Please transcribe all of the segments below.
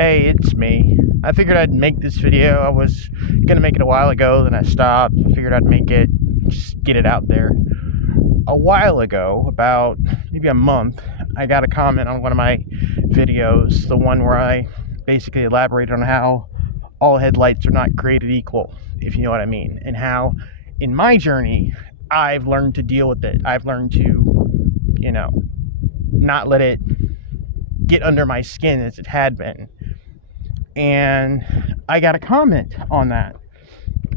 Hey, it's me. I figured I'd make this video. I was gonna make it a while ago, then I stopped. I figured I'd make it, just get it out there. A while ago, about maybe a month, I got a comment on one of my videos, the one where I basically elaborated on how all headlights are not created equal, if you know what I mean, and how in my journey, I've learned to deal with it. I've learned to, not let it get under my skin as it had been. And I got a comment on that.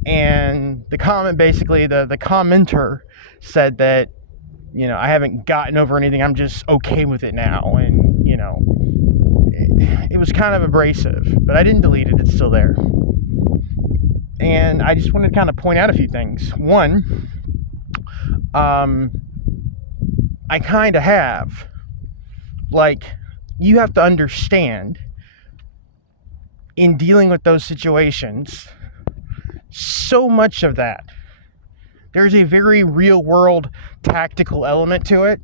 And the comment basically, the commenter said that, I haven't gotten over anything. I'm just okay with it now. And, it was kind of abrasive, but I didn't delete it. It's still there. And I just wanted to kind of point out a few things. One, I kind of have. Like, you have to understand, in dealing with those situations, so much of that, there's a very real world tactical element to it,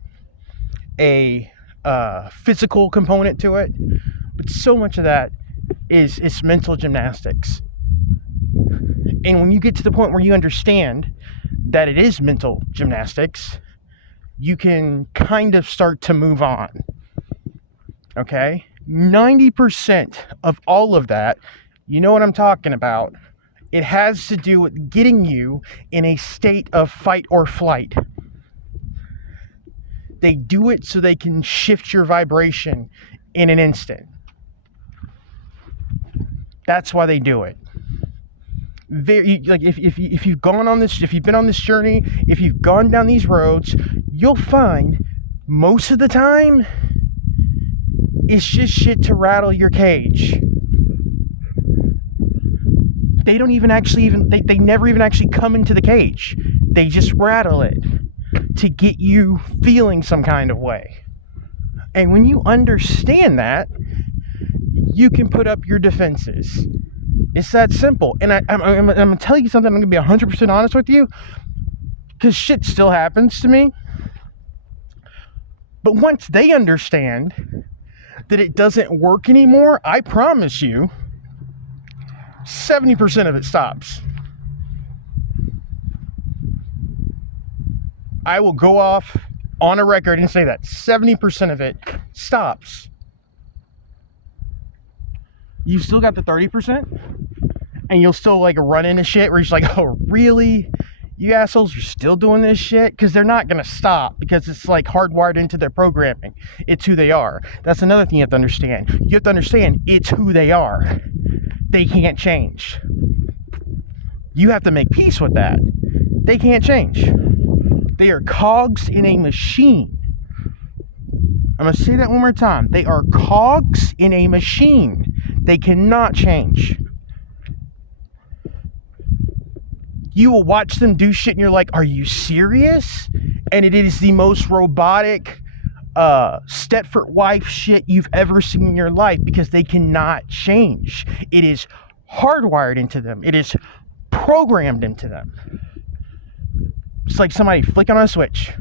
a physical component to it, but so much of that is mental gymnastics. And when you get to the point where you understand that it is mental gymnastics, you can kind of start to move on. Okay? 90% of all of that, you know what I'm talking about. It has to do with getting you in a state of fight or flight. They do it so they can shift your vibration in an instant. That's why they do it. If you've gone on this, if you've been on this journey, if you've gone down these roads, you'll find most of the time it's just shit to rattle your cage. They don't even actually they never even actually come into the cage. They just rattle it to get you feeling some kind of way. And when you understand that, you can put up your defenses. It's that simple. And I'm going to tell you something. I'm going to be 100% honest with you, because shit still happens to me. But once they understand that it doesn't work anymore, I promise you, 70% of it stops. I will go off on a record and say that 70% of it stops. You've still got the 30%, and you'll still run into shit where you're just like, oh, really? You assholes are still doing this shit? Because they're not going to stop, because it's hardwired into their programming. It's who they are. That's another thing you have to understand. You have to understand it's who they are. They can't change. You have to make peace with that. They can't change. They are cogs in a machine. I'm going to say that one more time. They are cogs in a machine. They cannot change. You will watch them do shit and you're like, are you serious? And it is the most robotic Stepford wife shit you've ever seen in your life, because they cannot change. It is hardwired into them. It is programmed into them. It's like somebody flicking on a switch.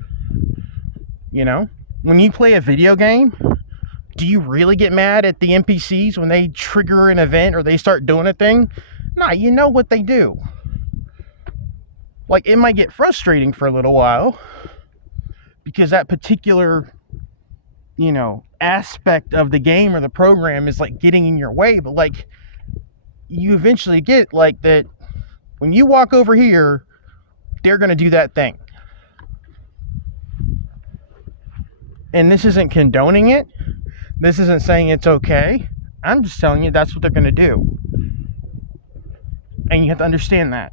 When you play a video game, do you really get mad at the NPCs when they trigger an event or they start doing a thing? Nah, you know what they do. It might get frustrating for a little while, because that particular, aspect of the game or the program is getting in your way. But you eventually get that when you walk over here, they're going to do that thing. And this isn't condoning it. This isn't saying it's okay. I'm just telling you that's what they're going to do. And you have to understand that.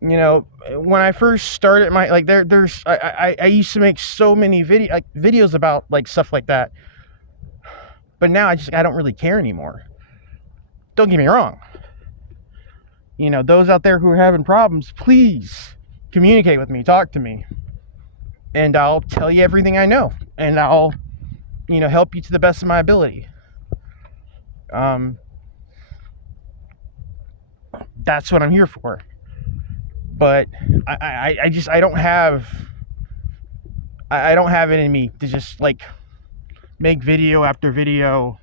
When I first started my, I used to make so many videos about stuff like that. But now I don't really care anymore. Don't get me wrong. Those out there who are having problems, please communicate with me, talk to me. And I'll tell you everything I know. And I'll, help you to the best of my ability. That's what I'm here for. But I don't have it in me to just make video after video.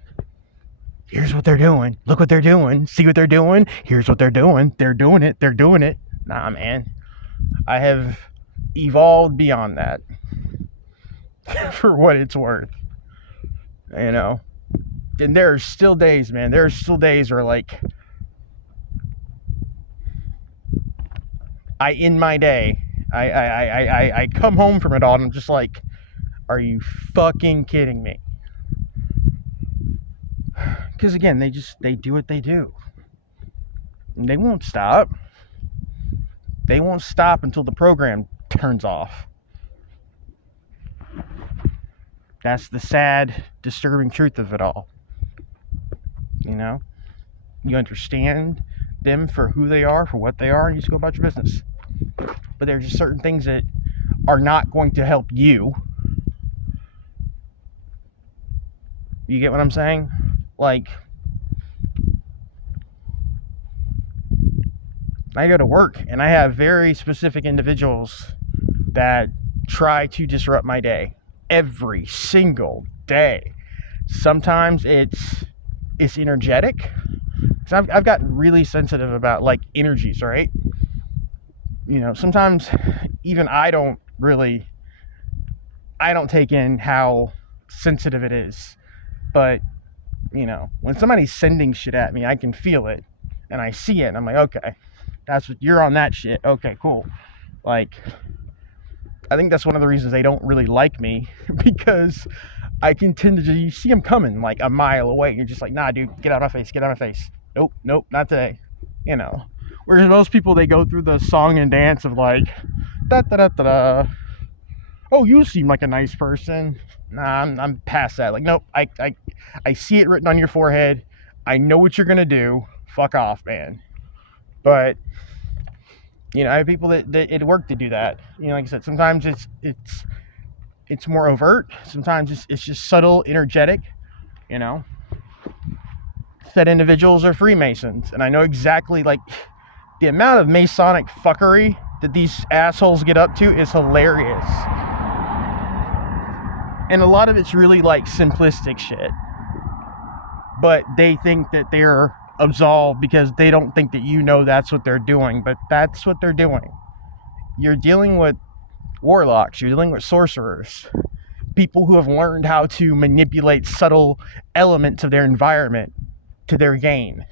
Here's what they're doing. Look what they're doing. See what they're doing. Here's what they're doing. They're doing it. They're doing it. Nah, man. I have evolved beyond that. For what it's worth. You know. And there are still days, man. There are still days where, like, in my day, I come home from it all and I'm just like, are you fucking kidding me? Because again, they do what they do. And they won't stop. They won't stop until the program turns off. That's the sad, disturbing truth of it all. You know? You understand them for who they are, for what they are, and you just go about your business. But there's just certain things that are not going to help you. You get what I'm saying? Like, I go to work and I have very specific individuals that try to disrupt my day every single day. Sometimes it's energetic. Because I've gotten really sensitive about, like, energies, right? You know, sometimes even I don't take in how sensitive it is. But, you know, when somebody's sending shit at me, I can feel it. And I see it. And I'm like, okay, that's what you're on that shit. Okay, cool. Like, I think that's one of the reasons they don't really like me. Because I can tend to, you see them coming like a mile away. You're just like, nah, dude, get out of my face. Get out of my face. Nope, not today. You know. Whereas most people, they go through the song and dance of like, da-da-da-da-da. Oh, you seem like a nice person. Nah, I'm past that. Like, nope, I see it written on your forehead. I know what you're gonna do. Fuck off, man. But, you know, I have people that it work to do that. You know, like I said, sometimes it's more overt. Sometimes it's just subtle, energetic. You know, said individuals are Freemasons, and I know exactly, like, the amount of Masonic fuckery that these assholes get up to is hilarious. And a lot of it's really, like, simplistic shit. But they think that they're absolved because they don't think that you know that's what they're doing. But that's what they're doing. You're dealing with warlocks. You're dealing with sorcerers. People who have learned how to manipulate subtle elements of their environment to their gain.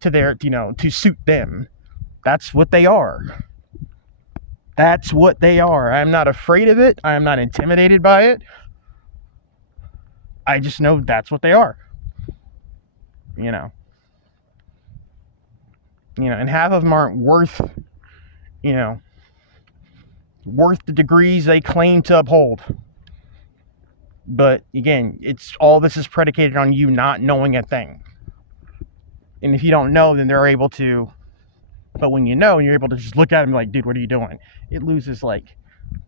To their, you know, to suit them. That's what they are. That's what they are. I'm not afraid of it. I am not intimidated by it. I just know that's what they are. You know, and half of them aren't worth the degrees they claim to uphold. But again, it's all this is predicated on you not knowing a thing. And if you don't know, then they're able to. But when you know, and you're able to just look at them and be like, dude, what are you doing? It loses, like,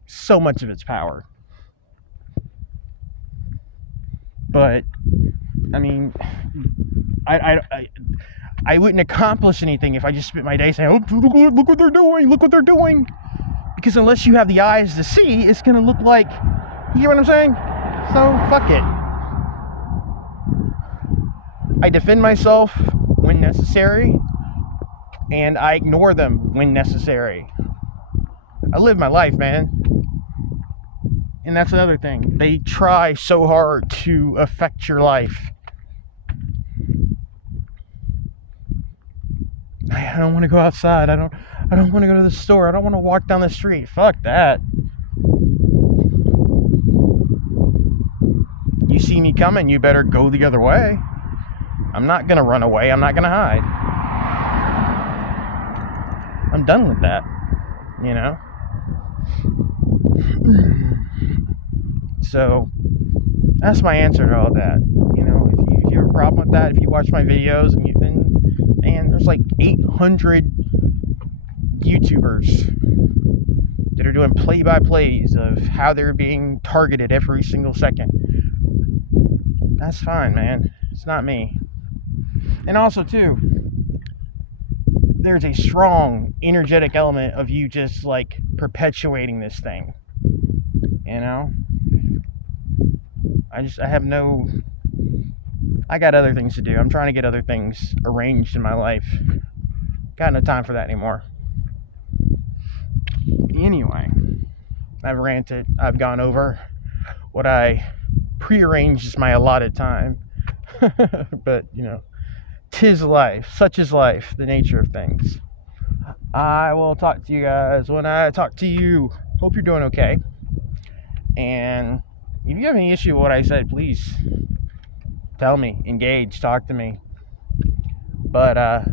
so much of its power. But I mean, I wouldn't accomplish anything if I just spent my day saying, oh, look what they're doing, look what they're doing. Because unless you have the eyes to see, it's going to look like, you hear what I'm saying? So, fuck it. I defend myself when necessary, and I ignore them when necessary. I live my life, man. And that's another thing. They try so hard to affect your life. I don't want to go outside. I don't want to go to the store. I don't want to walk down the street. Fuck that. You see me coming, you better go the other way. I'm not going to run away. I'm not going to hide. I'm done with that. You know? So, that's my answer to all that. You know, if you have a problem with that, if you watch my videos and there's like 800 YouTubers that are doing play-by-plays of how they're being targeted every single second. That's fine, man. It's not me. And also, too, there's a strong, energetic element of you just, like, perpetuating this thing. You know? I have no. I got other things to do. I'm trying to get other things arranged in my life. Got no time for that anymore. Anyway, I've ranted. I've gone over what I prearranged as my allotted time. But, tis life. Such is life, the nature of things. I will talk to you guys when I talk to you. Hope you're doing okay. And if you have any issue with what I said, please tell me, engage, talk to me. But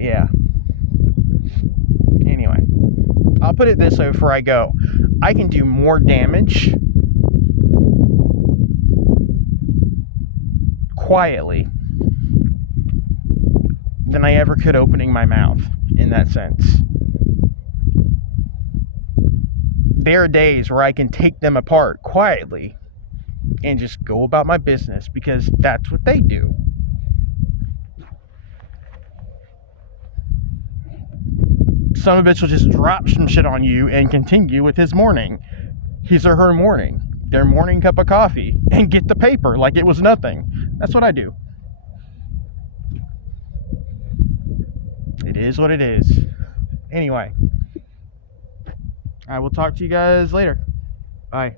yeah. Anyway, I'll put it this way before I go. I can do more damage quietly than I ever could opening my mouth, in that sense. There are days where I can take them apart quietly and just go about my business because that's what they do. Some bitch will just drop some shit on you and continue with his morning. His or her morning. Their morning cup of coffee. And get the paper like it was nothing. That's what I do. It is what it is. Anyway. I will talk to you guys later. Bye.